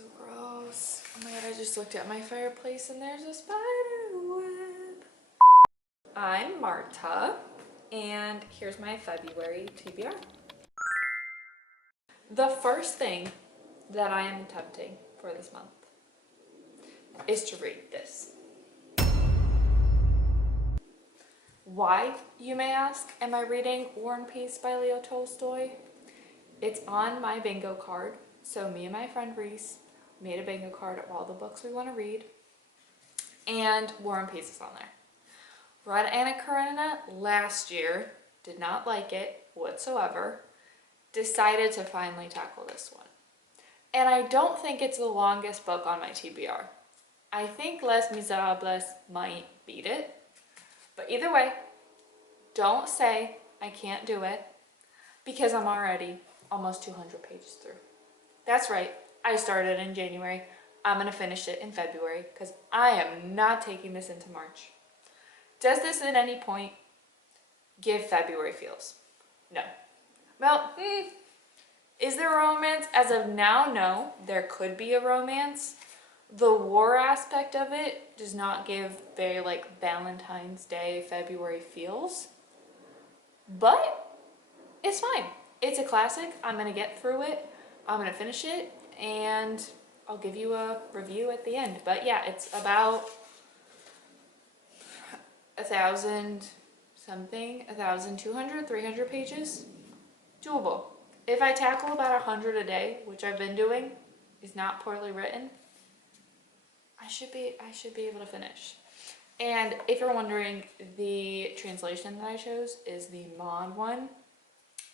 So gross. Oh my god, I just looked at my fireplace and there's a spider web. I'm Marta, and here's my February TBR. The first thing that I am attempting for this month is to read this. Why, you may ask, am I reading War and Peace by Leo Tolstoy? It's on my bingo card. So me and my friend Reese made a bingo card of all the books we want to read. And War and Peace is on there. Read Anna Karenina last year, did not like it whatsoever. Decided to finally tackle this one. And I don't think it's the longest book on my TBR. I think Les Miserables might beat it. But either way, don't say I can't do it because I'm already almost 200 pages through. That's right, I started in January. I'm gonna finish it in February because I am not taking this into March. Does this at any point give February feels? No. Well, is there a romance? As of now, no. There could be a romance. The war aspect of it does not give very like Valentine's Day, February feels. But it's fine. It's a classic. I'm gonna get through it. I'm gonna finish it and I'll give you a review at the end. But yeah, it's about 1,000 something, 1,200, 300 pages. Doable. If I tackle about 100 a day, which I've been doing, is not poorly written, I should be able to finish. And if you're wondering, the translation that I chose is the Maud one.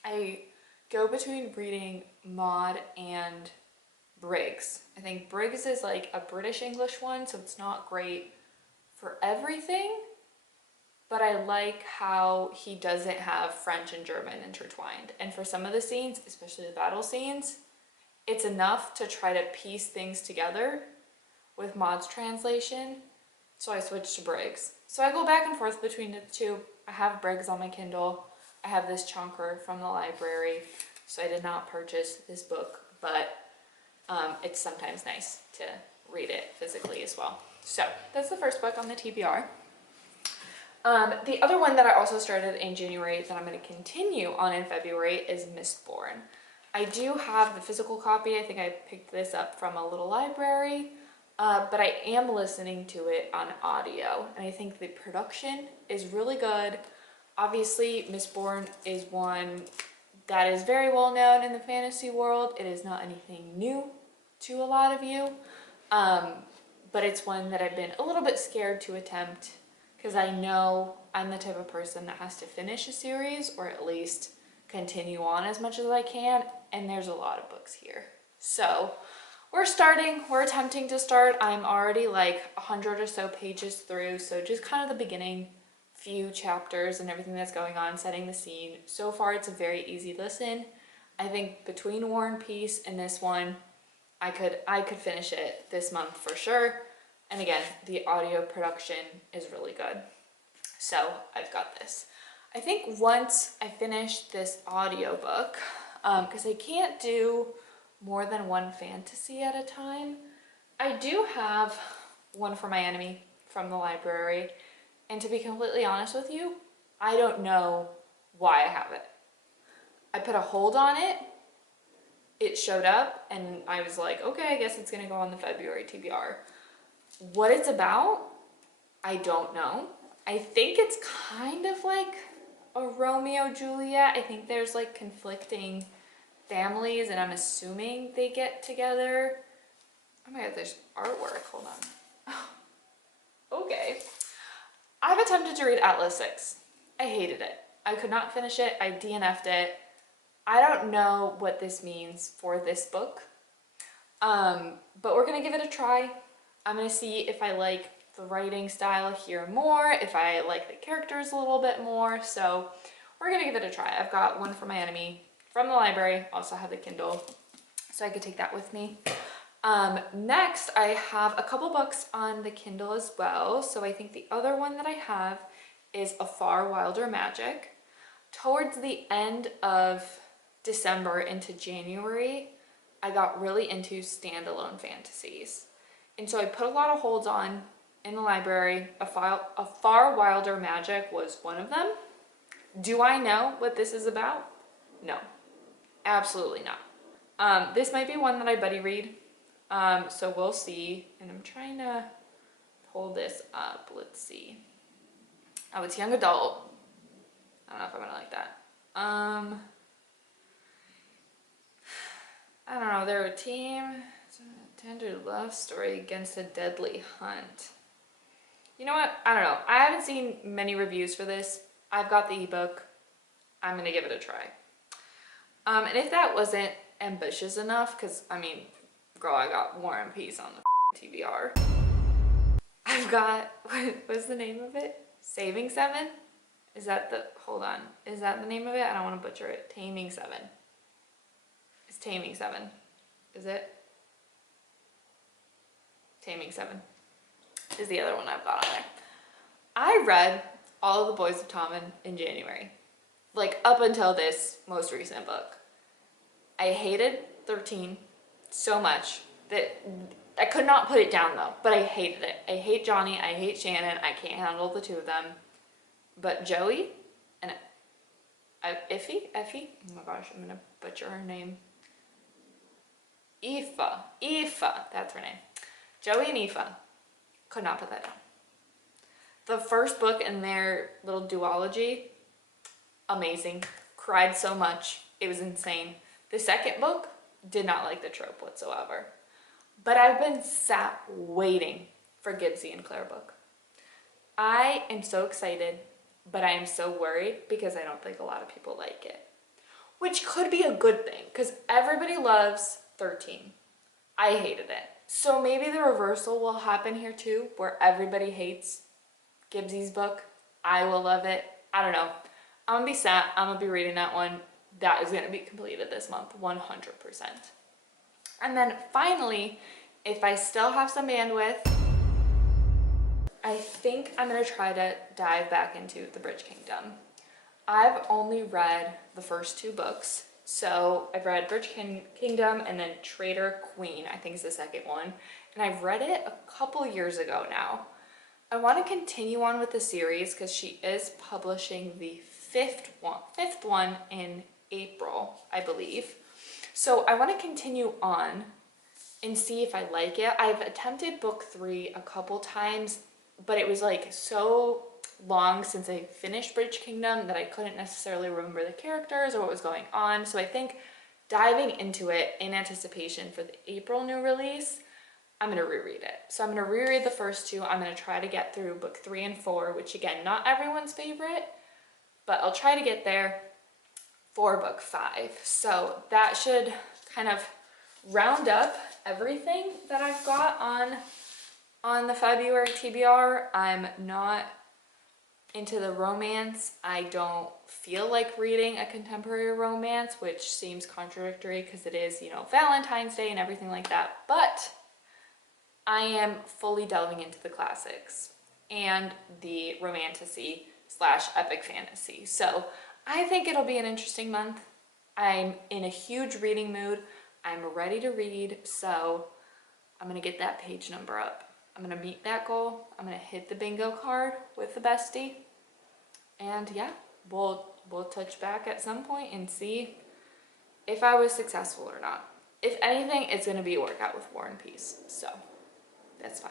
I go between reading Maud and Briggs. I think Briggs is like a British English one, so it's not great for everything, but I like how he doesn't have French and German intertwined. And for some of the scenes, especially the battle scenes, it's enough to try to piece things together with Maud's translation, so I switched to Briggs. So I go back and forth between the two. I have Briggs on my Kindle. I have this chunker from the library, so I did not purchase this book, but it's sometimes nice to read it physically as well. So that's the first book on the TBR. The other one that I also started in January that I'm going to continue on in February is Mistborn. I do have the physical copy. I think I picked this up from a little library, but I am listening to it on audio, and I think the production is really good. Obviously, Mistborn is one that is very well known in the fantasy world. It is not anything new to a lot of you, but it's one that I've been a little bit scared to attempt because I know I'm the type of person that has to finish a series or at least continue on as much as I can, and there's a lot of books here. So we're attempting to start. I'm already like 100 or so pages through, so just kind of the beginning few chapters and everything that's going on, setting the scene. So far it's a very easy listen. I think between War and Peace and this one, I could finish it this month for sure. And again, the audio production is really good. So I've got this. I think once I finish this audiobook, because I can't do more than one fantasy at a time, I do have One for My Enemy from the library. And to be completely honest with you, I don't know why I have it. I put a hold on it, it showed up, and I was like, okay, I guess it's gonna go on the February TBR. What it's about, I don't know. I think it's kind of like a Romeo-Juliet. I think there's like conflicting families, and I'm assuming they get together. Oh my god, there's artwork, hold on. Okay. I've attempted to read Atlas 6. I hated it. I could not finish it. I DNF'd it. I don't know what this means for this book, but we're gonna give it a try. I'm gonna see if I like the writing style here more, if I like the characters a little bit more, so we're gonna give it a try. I've got One for My Enemy from the library, also have the Kindle, so I could take that with me. Next, I have a couple books on the Kindle as well. So I think the other one that I have is A Far Wilder Magic. Towards the end of December into January, I got really into standalone fantasies. And so I put a lot of holds on in the library. A Far Wilder Magic was one of them. Do I know what this is about? No, absolutely not. This might be one that I buddy read. So we'll see. And I'm trying to pull this up. Let's see. Oh, it's young adult. I don't know if I'm gonna like that. I don't know. They're a team. It's a tender love story against a deadly hunt. You know what? I don't know. I haven't seen many reviews for this. I've got the ebook. I'm gonna give it a try. And if that wasn't ambitious enough, because I mean, girl, I got War and Peace on the TBR. I've got, what's the name of it? Saving 7? Is that the, hold on. Is that the name of it? I don't want to butcher it. Taming 7. It's Taming 7. Is it? Taming 7 is the other one I've got on there. I read all of the Boys of Tommen in January. Like up until this most recent book. I hated 13 so much that I could not put it down though, but I hated it. I hate Johnny, I hate Shannon, I can't handle the two of them. But Joey and Effie? Oh my gosh, I'm gonna butcher her name. Aoife, that's her name. Joey and Aoife, could not put that down. The first book in their little duology, amazing. Cried so much, it was insane. The second book, did not like the trope whatsoever. But I've been sat waiting for Gibbsy and Claire book. I am so excited, but I am so worried because I don't think a lot of people like it. Which could be a good thing, because everybody loves 13. I hated it. So maybe the reversal will happen here too, where everybody hates Gibbsy's book. I will love it. I don't know. I'm gonna be sat, I'm gonna be reading that one. That is gonna be completed this month, 100%. And then finally, if I still have some bandwidth, I think I'm gonna try to dive back into the Bridge Kingdom. I've only read the first 2 books. So I've read Bridge Kingdom and then Traitor Queen, I think is the second one. And I've read it a couple years ago now. I want to continue on with the series because she is publishing the fifth one in April, I believe. So I want to continue on and see if I like it. I've attempted book 3 a couple times, but it was like so long since I finished Bridge Kingdom that I couldn't necessarily remember the characters or what was going on. So I think diving into it in anticipation for the April new release, I'm going to reread it. So I'm going to reread the first 2. I'm going to try to get through book 3 and 4, which again, not everyone's favorite, but I'll try to get there for book 5. So that should kind of round up everything that I've got on the February TBR. I'm not into the romance. I don't feel like reading a contemporary romance, which seems contradictory because it is, you know, Valentine's Day and everything like that. But I am fully delving into the classics and the romantasy / epic fantasy. So I think it'll be an interesting month. I'm in a huge reading mood. I'm ready to read, so I'm gonna get that page number up. I'm gonna meet that goal. I'm gonna hit the bingo card with the bestie. And yeah, we'll touch back at some point and see if I was successful or not. If anything, it's gonna be a workout with War and Peace, so that's fine.